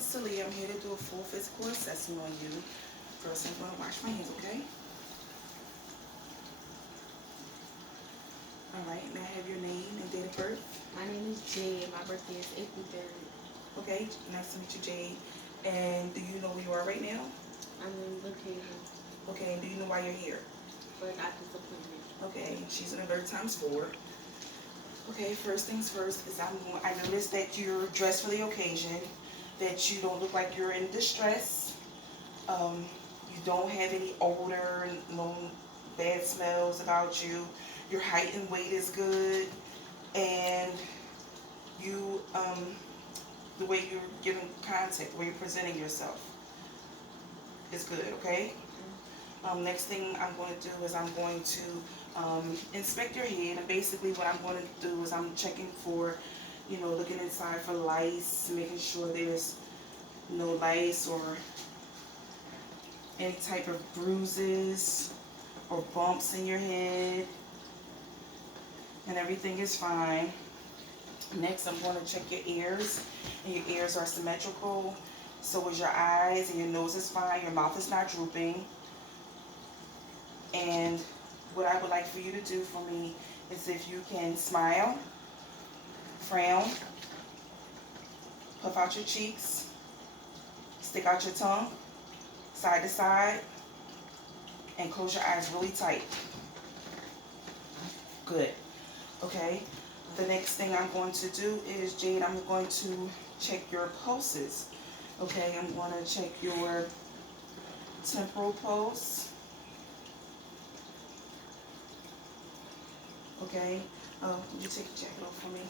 Miss Talia. I'm here to do a full physical assessment on you. First, I'm going to wash my hands, okay? All right, may I have your name and date of birth? My name is Jay and my birthday is April 3rd. Okay, nice to meet you, Jade. And do you know where you are right now? I'm in Brookhaven Okay, and do you know why you're here? for a doctor's appointment. Okay, she's an alert times 4. Okay, first things first is I noticed that you're dressed for the occasion, that you don't look like you're in distress. You don't have any odor, no bad smells about you. Your height and weight is good, and you, the way you're giving contact, the way you're presenting yourself is good, okay? Next thing I'm going to do is I'm going to inspect your head, and basically what I'm going to do is I'm checking for, looking inside for lice, making sure there's no lice or any type of bruises or bumps in your head, and everything is fine. Next, I'm going to check your ears, and your ears are symmetrical, so is your eyes, and your nose is fine, your mouth is not drooping. And what I would like for you to do for me is if you can smile, frown, puff out your cheeks, stick out your tongue, side to side, and close your eyes really tight. Good. Okay. The next thing I'm going to do is, Jade, I'm going to check your pulses. Okay, I'm going to check your temporal pulse. Okay, would you take your jacket off for me?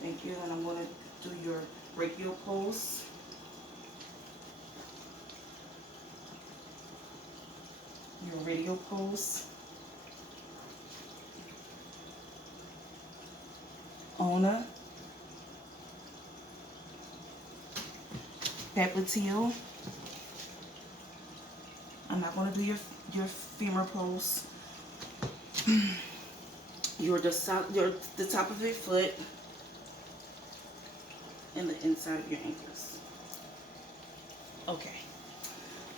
Thank you, and I'm going to do your brachial pulse. Your radial pulse. Ulna. Popliteal. I'm not going to do your femur pulse. The top of your foot and the inside of your ankles. Okay.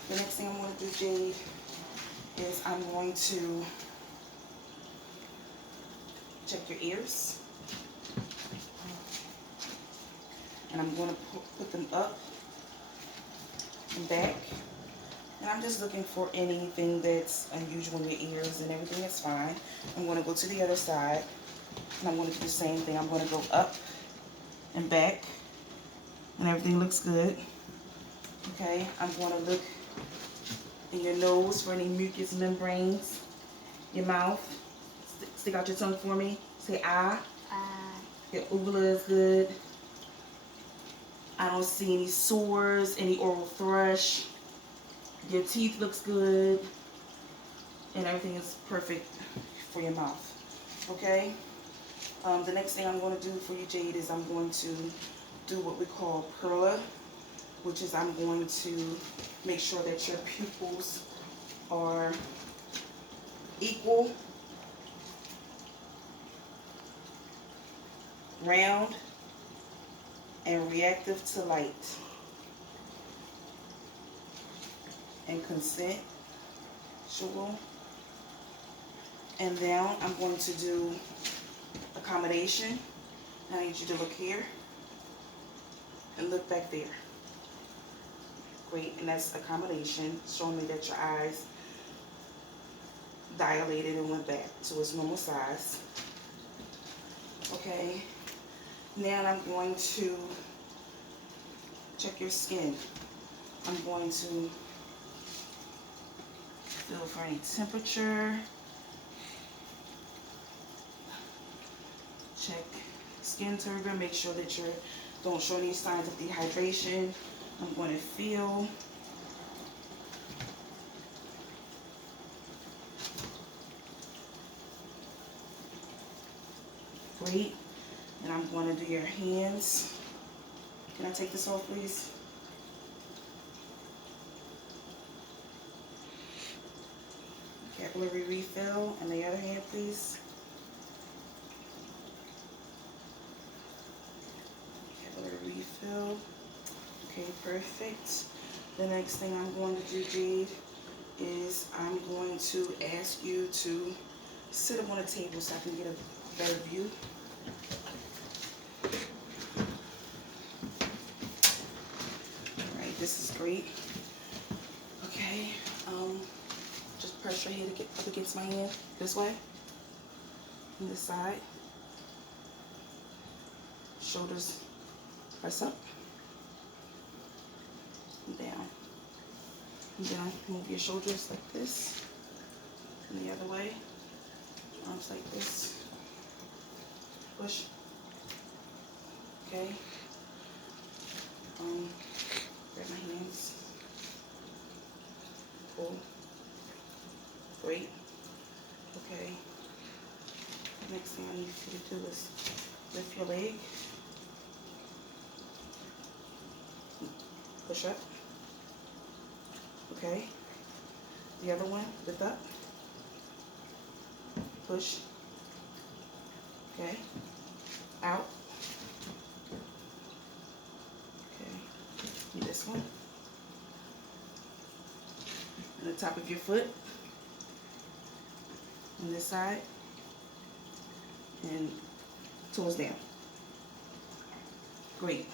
The next thing I'm going to do, Jade, is I'm going to check your ears. And I'm going to put them up and back. And I'm just looking for anything that's unusual in your ears, and everything is fine. I'm going to go to the other side, and I'm going to do the same thing. I'm going to go up and back, and everything looks good. Okay, I'm going to look in your nose for any mucous membranes, your mouth. Stick out your tongue for me. Say ah. Your uvula is good. I don't see any sores, any oral thrush. Your teeth looks good, and everything is perfect for your mouth. Okay? The next thing I'm going to do for you, Jade, is I'm going to do what we call Perla, which is I'm going to make sure that your pupils are equal, round, and reactive to light. And consent, sugar. And now I'm going to do accommodation. I need you to look here and look back there. Great, and that's accommodation, showing me that your eyes dilated and went back to its normal size. Okay, now I'm going to check your skin. I'm going to feel for any temperature. Check skin turgor. Make sure that you don't show any signs of dehydration. I'm going to feel. Great. And I'm going to do your hands. Can I take this off, please? Capillary refill. And the other hand, please. Capillary refill. Okay, perfect. The next thing I'm going to do, Jade, is I'm going to ask you to sit up on a table so I can get a better view. Alright, this is great. Okay, just press your head up against my hand this way, and this side. Shoulders press up and down. And then move your shoulders like this, and the other way. Arms like this. Push. Okay. Grab my hands. Pull. Great. Okay. Next thing I need you to do is lift your leg. Push up. Okay. The other one, lift up. Push. Okay. Out. Okay. And this one. And the top of your foot. On this side. And toes down. Great.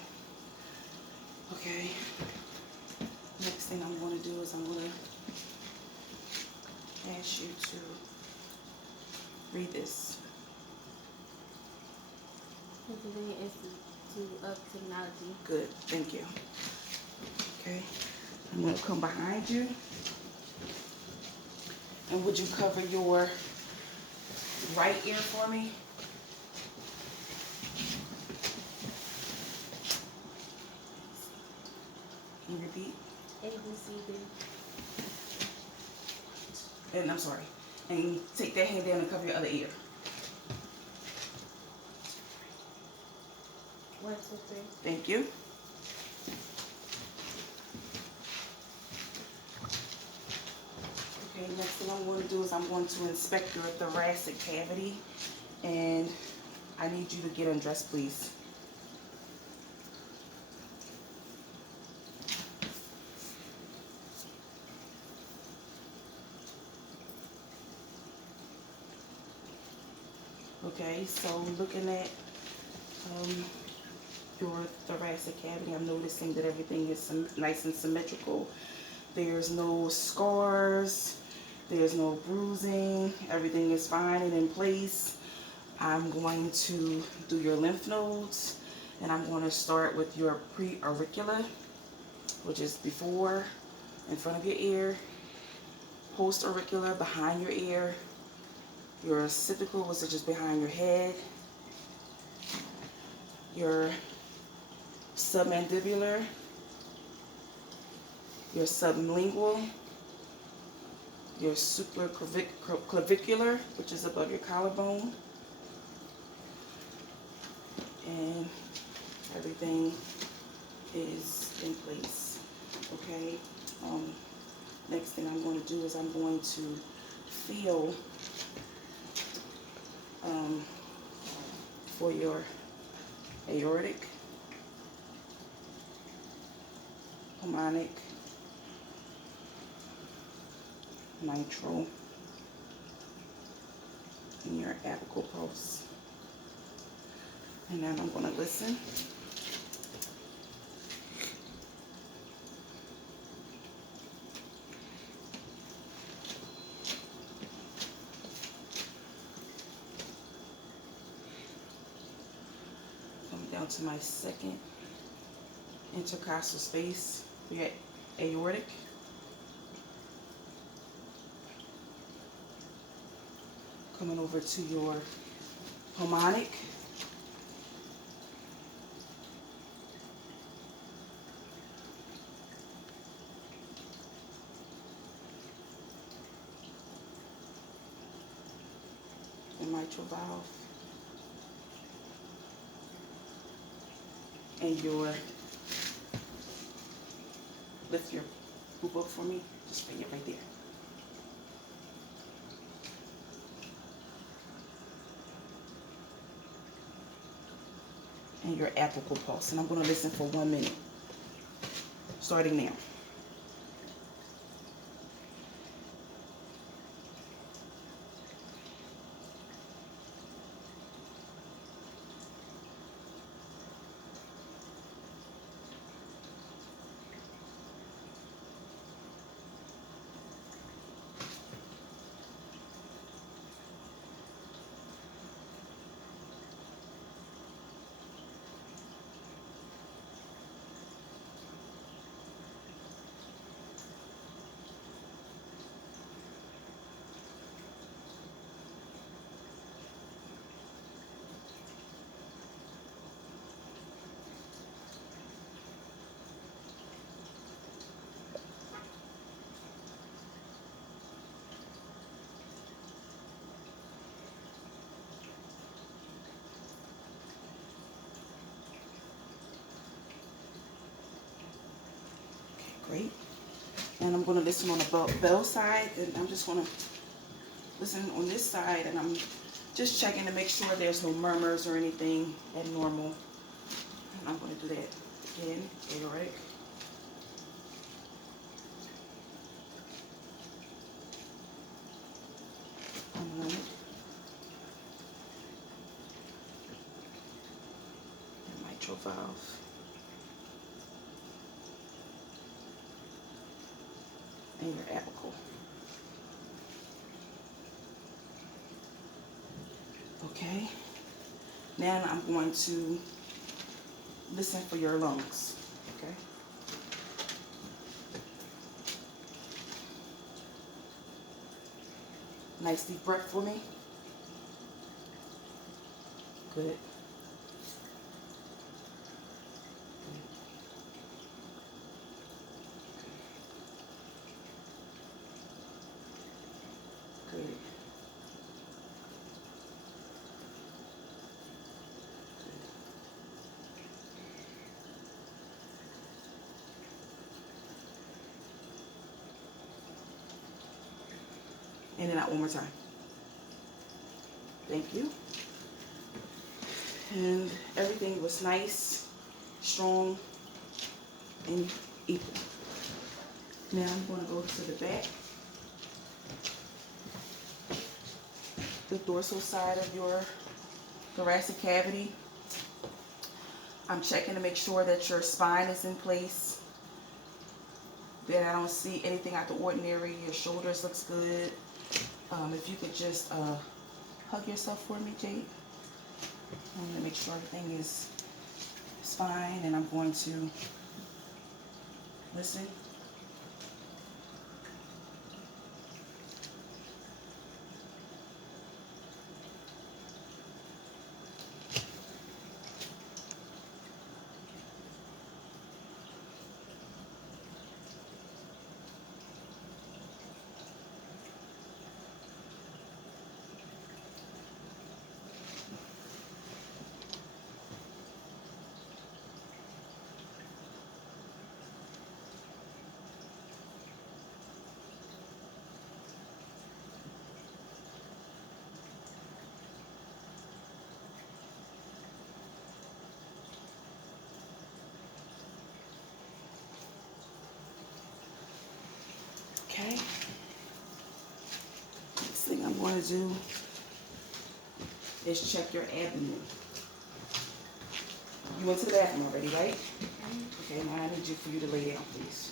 Okay. Next thing I'm going to do is I'm going to ask you to read this. Pennsylvania Institute of Technology. Good, thank you. Okay, I'm going to come behind you. And would you cover your right ear for me? Can you repeat? ABCD. And I'm sorry. And take that hand down and cover your other ear. 1, 2, 3. Thank you. Okay, next thing I'm going to do is I'm going to inspect your thoracic cavity. And I need you to get undressed, please. Okay, so looking at your thoracic cavity, I'm noticing that everything is nice and symmetrical. There's no scars, there's no bruising, everything is fine and in place. I'm going to do your lymph nodes, and I'm going to start with your pre-auricular, which is before, in front of your ear, post-auricular, behind your ear, your occipital, which is just behind your head, your submandibular, your sublingual, your supraclavicular, which is above your collarbone, and everything is in place. Okay. Next thing I'm going to do is I'm going to feel for your aortic, pulmonic, mitral, and your apical pulse. And then I'm going to listen. Down to my second intercostal space. We got aortic, coming over to your pulmonic, the mitral valve, and your, lift your boob up for me, just bring it right there. and your apical pulse. And I'm going to listen for 1 minute, starting now. Great. And I'm going to listen on the bell side, and I'm just going to listen on this side, and I'm just checking to make sure there's no murmurs or anything abnormal. And I'm going to do that again, aortic. One moment. And mitral valve. And your apical. Okay. Now I'm going to listen for your lungs. Okay. Nice deep breath for me. Good. Good. In and out one more time. Thank you. And everything was nice, strong, and equal. Now I'm going to go to the back, the dorsal side of your thoracic cavity. I'm checking to make sure that your spine is in place, that I don't see anything out the ordinary. Your shoulders looks good. If you could just hug yourself for me, Jade. I'm going to make sure everything is fine, and I'm going to listen. Okay. Next thing I'm going to do is check your abdomen. You went to the bathroom already, right? Okay, now I need for you to lay down, please.